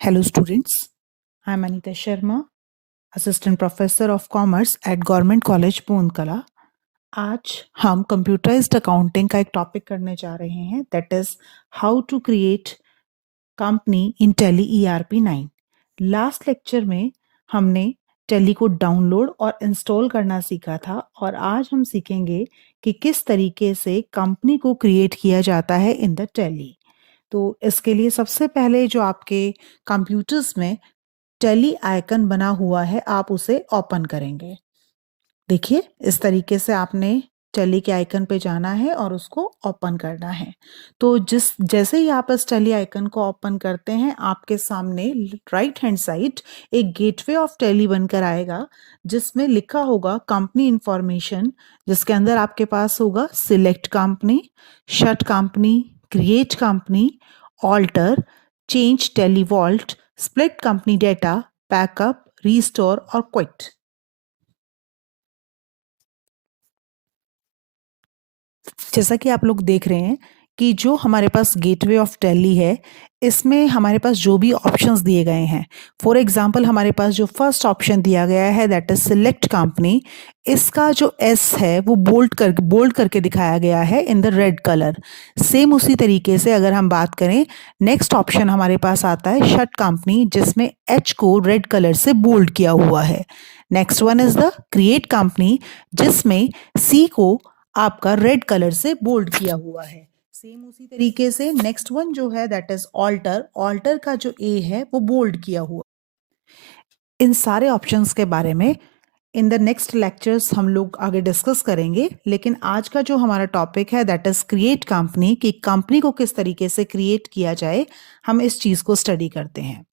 Hello students, I am Anita Sharma, Assistant Professor of Commerce at Government College पूनकला। आज हम computerised accounting का एक topic करने जा रहे हैं that is how to create company in Tally ERP 9। Last lecture में हमने टैली को डाउनलोड और इंस्टॉल करना सीखा था और आज हम सीखेंगे कि किस तरीके से कंपनी को क्रिएट किया जाता है इन द टैली। तो इसके लिए सबसे पहले जो आपके कंप्यूटर्स में टैली आइकन बना हुआ है आप उसे ओपन करेंगे। देखिए इस तरीके से आपने टैली के आइकन पे जाना है और उसको ओपन करना है। तो जैसे ही आप इस टैली आइकन को ओपन करते हैं आपके सामने राइट हैंड साइड एक गेटवे ऑफ टैली बनकर आएगा जिसमें लिखा होगा कंपनी इंफॉर्मेशन, जिसके अंदर आपके पास होगा select company, shut company, create company, alter, change Tally vault, split company data, backup, restore और क्विट। जैसा कि आप लोग देख रहे हैं कि जो हमारे पास गेटवे ऑफ टैली है इसमें हमारे पास जो भी ऑप्शंस दिए गए हैं, फॉर एग्जांपल हमारे पास जो फर्स्ट ऑप्शन दिया गया है दैट इज सिलेक्ट कंपनी, इसका जो एस है वो बोल्ड करके दिखाया गया है in the red colour. Same उसी तरीके से अगर हम बात करें नेक्स्ट ऑप्शन हमारे पास आता है शट कंपनी जिसमें एच को रेड कलर से बोल्ड किया हुआ है। Next one is the create company जिसमें सी को आपका रेड कलर से बोल्ड किया हुआ है। सेम उसी तरीके से नेक्स्ट वन जो है दैट इज ऑल्टर, ऑल्टर का जो ए है वो बोल्ड किया हुआ। इन सारे ऑप्शंस के बारे में इन द नेक्स्ट लेक्चर्स हम लोग आगे डिस्कस करेंगे, लेकिन आज का जो हमारा टॉपिक है दैट इज क्रिएट कंपनी, कि कंपनी को किस तरीके से क्रिएट किया जाए, हम इस चीज को स्टडी करते हैं।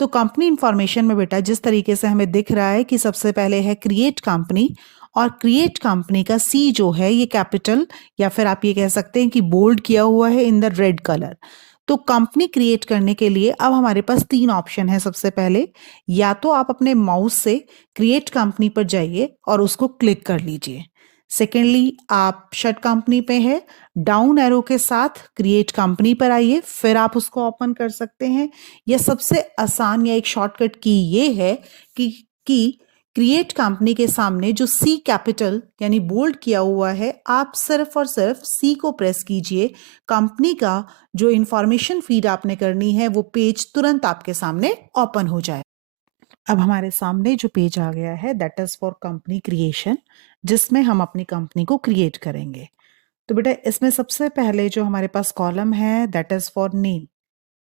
तो कंपनी इंफॉर्मेशन में बेटा जिस तरीके से हमें दिख रहा है कि सबसे पहले है क्रिएट कंपनी, और क्रिएट कंपनी का सी जो है ये कैपिटल या फिर आप ये कह सकते हैं कि बोल्ड किया हुआ है इन द रेड कलर। तो कंपनी क्रिएट करने के लिए अब हमारे पास तीन ऑप्शन है। सबसे पहले या तो आप अपने माउस से क्रिएट कंपनी पर जाइए और उसको क्लिक कर लीजिए। सेकेंडली आप शट कंपनी पे है, डाउन एरो के साथ क्रिएट कंपनी पर आइए, फिर आप उसको ओपन कर सकते हैं। या सबसे आसान या एक शॉर्टकट की ये है कि क्रिएट कंपनी के सामने जो सी कैपिटल यानी बोल्ड किया हुआ है आप सिर्फ और सिर्फ सी को प्रेस कीजिए। कंपनी का जो इंफॉर्मेशन फीड आपने करनी है वो पेज तुरंत आपके सामने ओपन हो जाए। अब हमारे सामने जो पेज आ गया है that is for company creation, जिसमें हम अपनी कंपनी को क्रिएट करेंगे। तो बेटा इसमें सबसे पहले जो हमारे पास कॉलम है दैट इज फॉर नेम,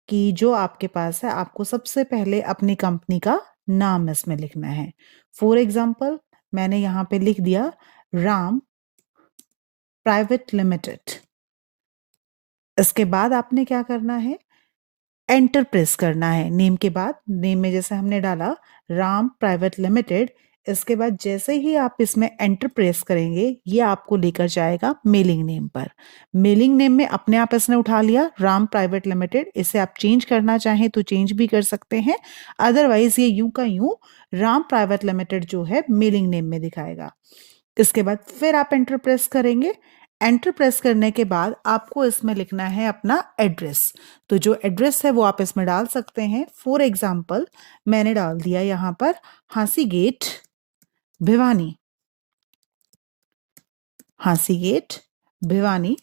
कि जो आपके पास है आपको सबसे पहले अपनी कंपनी का नाम इसमें लिखना है। फॉर एग्जाम्पल मैंने यहाँ पे लिख दिया राम प्राइवेट लिमिटेड। इसके बाद आपने क्या करना है, एंटर प्रेस करना है। नेम के बाद नेम में जैसे हमने डाला राम प्राइवेट लिमिटेड, इसके बाद जैसे ही आप इसमें एंटर प्रेस करेंगे ये आपको लेकर जाएगा मेलिंग नेम पर। मेलिंग नेम में अपने आप इसने उठा लिया राम प्राइवेट लिमिटेड। इसे आप चेंज करना चाहें तो चेंज भी कर सकते हैं, अदरवाइज ये यूं का यूं राम प्राइवेट लिमिटेड जो है मेलिंग नेम में दिखाएगा। इसके बाद फिर आप एंटर प्रेस करेंगे। एंटर प्रेस करने के बाद आपको इसमें लिखना है अपना एड्रेस। तो जो एड्रेस है वो आप इसमें डाल सकते हैं। फॉर एग्जाम्पल मैंने डाल दिया यहाँ पर हांसी गेट भिवानी, हांसी गेट भिवानी।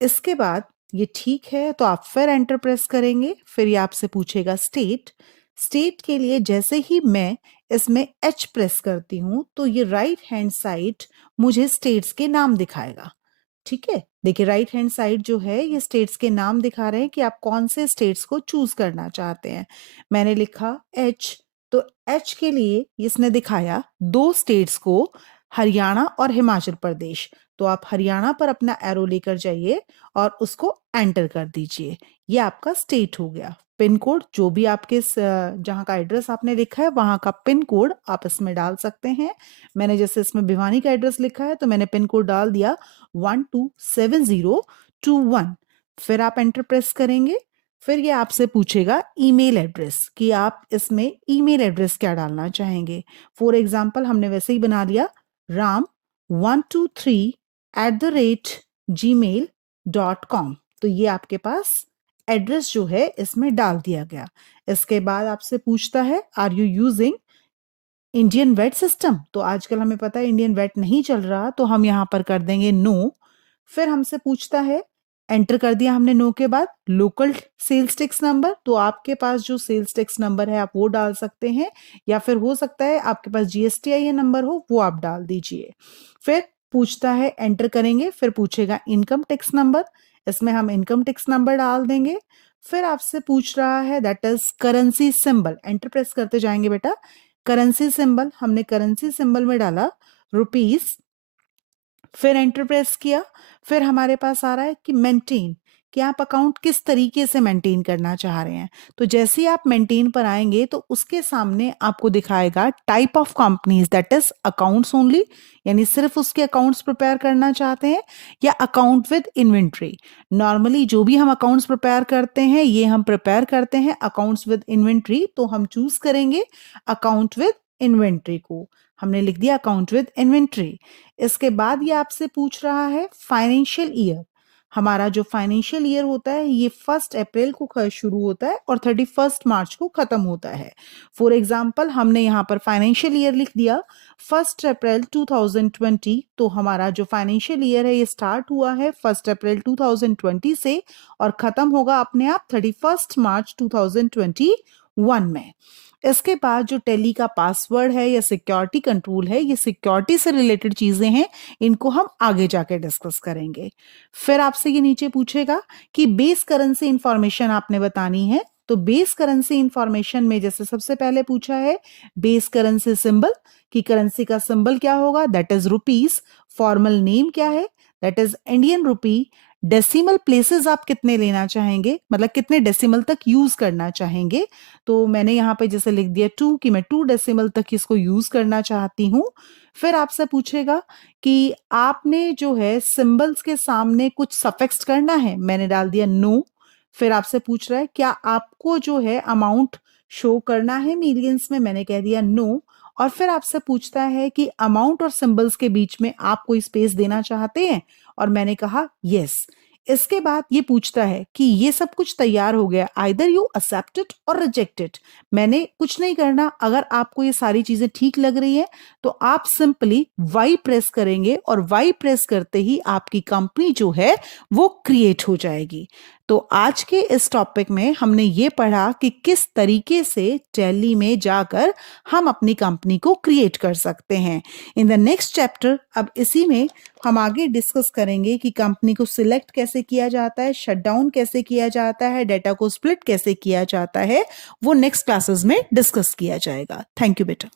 इसके बाद ये ठीक है तो आप फिर एंटर प्रेस करेंगे। फिर ये आपसे पूछेगा स्टेट। स्टेट के लिए जैसे ही मैं इसमें एच प्रेस करती हूं तो ये राइट हैंड साइड मुझे स्टेट्स के नाम दिखाएगा। ठीक है, देखिए राइट हैंड साइड जो है ये स्टेट्स के नाम दिखा रहे हैं कि आप कौन से स्टेट्स को चूज करना चाहते हैं। मैंने लिखा एच, तो एच के लिए इसने दिखाया दो स्टेट्स को, हरियाणा और हिमाचल प्रदेश। तो आप हरियाणा पर अपना एरो लेकर जाइए और उसको एंटर कर दीजिए। ये आपका स्टेट हो गया। पिन कोड जो भी आपके जहाँ का एड्रेस आपने लिखा है वहां का पिन कोड आप इसमें डाल सकते हैं। मैंने जैसे इसमें भिवानी का एड्रेस लिखा है तो मैंने पिन कोड डाल दिया 127021। फिर आप एंटर प्रेस करेंगे। फिर ये आपसे पूछेगा ईमेल एड्रेस, कि आप इसमें ईमेल एड्रेस क्या डालना चाहेंगे। फॉर एग्जाम्पल हमने वैसे ही बना लिया ram123@gmail.com। तो ये आपके पास एड्रेस जो है इसमें डाल दिया गया। इसके बाद आपसे पूछता है are you using Indian weight system, तो आजकल हमें पता है इंडियन वेट नहीं चल रहा, तो हम यहाँ पर कर देंगे नो। फिर हमसे पूछता है, एंटर कर दिया हमने नो के बाद, लोकल सेल्स टैक्स नंबर, तो आपके पास जो सेल्स टैक्स नंबर है आप वो डाल सकते हैं, या फिर हो सकता है आपके पास जीएसटीआईएन नंबर हो वो आप डाल दीजिए। फिर पूछता है, एंटर करेंगे, फिर पूछेगा इनकम टैक्स नंबर, इसमें हम इनकम टैक्स नंबर डाल देंगे। फिर आपसे पूछ रहा है that is currency symbol, enter press करते जाएंगे बेटा। करेंसी सिंबल, हमने करेंसी सिंबल में डाला रुपीस, फिर एंटर प्रेस किया। फिर हमारे पास आ रहा है कि मेंटेन, कि आप अकाउंट किस तरीके से मेंटेन करना चाह रहे हैं। तो जैसे ही आप मेंटेन पर आएंगे तो उसके सामने आपको दिखाएगा type of companies, that is accounts only, यानी सिर्फ उसके अकाउंट्स प्रिपेयर करना चाहते हैं, या अकाउंट विद इन्वेंट्री। नॉर्मली जो भी हम अकाउंट्स प्रिपेयर करते हैं ये हम प्रिपेयर करते हैं अकाउंट्स विद इन्वेंट्री, तो हम चूज करेंगे अकाउंट विद इन्वेंट्री को। हमने लिख दिया अकाउंट विद इन्वेंट्री। इसके बाद ये आपसे पूछ रहा है फाइनेंशियल ईयर। हमारा जो फाइनेंशियल ईयर होता है ये 1 अप्रैल को शुरू होता है और 31 मार्च को खत्म होता है। फॉर एग्जाम्पल हमने यहाँ पर फाइनेंशियल ईयर लिख दिया 1 अप्रैल 2020, तो हमारा जो फाइनेंशियल ईयर है ये स्टार्ट हुआ है 1 अप्रैल 2020 से और खत्म होगा अपने आप 31 मार्च 2021 में। इसके बाद जो टैली का पासवर्ड है या सिक्योरिटी कंट्रोल है, ये सिक्योरिटी से रिलेटेड चीजें हैं, इनको हम आगे जाके डिस्कस करेंगे। फिर आपसे ये नीचे पूछेगा कि बेस करेंसी इंफॉर्मेशन आपने बतानी है, तो बेस करेंसी इंफॉर्मेशन में जैसे सबसे पहले पूछा है बेस करेंसी सिंबल, कि करेंसी का सिंबल क्या होगा, that is rupees. Formal name क्या है, that is Indian rupee. Decimal places आप कितने लेना चाहेंगे, मतलब कितने डेसिमल तक यूज करना चाहेंगे, तो मैंने यहाँ पे जैसे लिख दिया 2 कि मैं 2 डेसिमल तक इसको यूज करना चाहती हूँ। फिर आपसे पूछेगा कि आपने जो है सिंबल्स के सामने कुछ सफिक्स करना है, मैंने डाल दिया नो। फिर आपसे पूछ रहा है क्या आपको जो है अमाउंट शो करना है मिलियंस में, मैंने कह दिया नो। और फिर आपसे पूछता है कि अमाउंट और सिंबल्स के बीच में आप कोई स्पेस देना चाहते हैं, और मैंने कहा यस। इसके बाद ये पूछता है कि ये सब कुछ तैयार हो गया, आइदर यू एक्सेप्ट इट और रिजेक्ट इट। मैंने कुछ नहीं करना, अगर आपको ये सारी चीजें ठीक लग रही है तो आप सिंपली वाई प्रेस करेंगे और वाई प्रेस करते ही आपकी कंपनी जो है वो क्रिएट हो जाएगी। तो आज के इस टॉपिक में हमने ये पढ़ा कि किस तरीके से टैली में जाकर हम अपनी कंपनी को क्रिएट कर सकते हैं। इन द नेक्स्ट चैप्टर अब इसी में हम आगे डिस्कस करेंगे कि कंपनी को सिलेक्ट कैसे किया जाता है, शट डाउन कैसे किया जाता है, डेटा को स्प्लिट कैसे किया जाता है, वो नेक्स्ट क्लासेस में डिस्कस किया जाएगा। थैंक यू बेटा।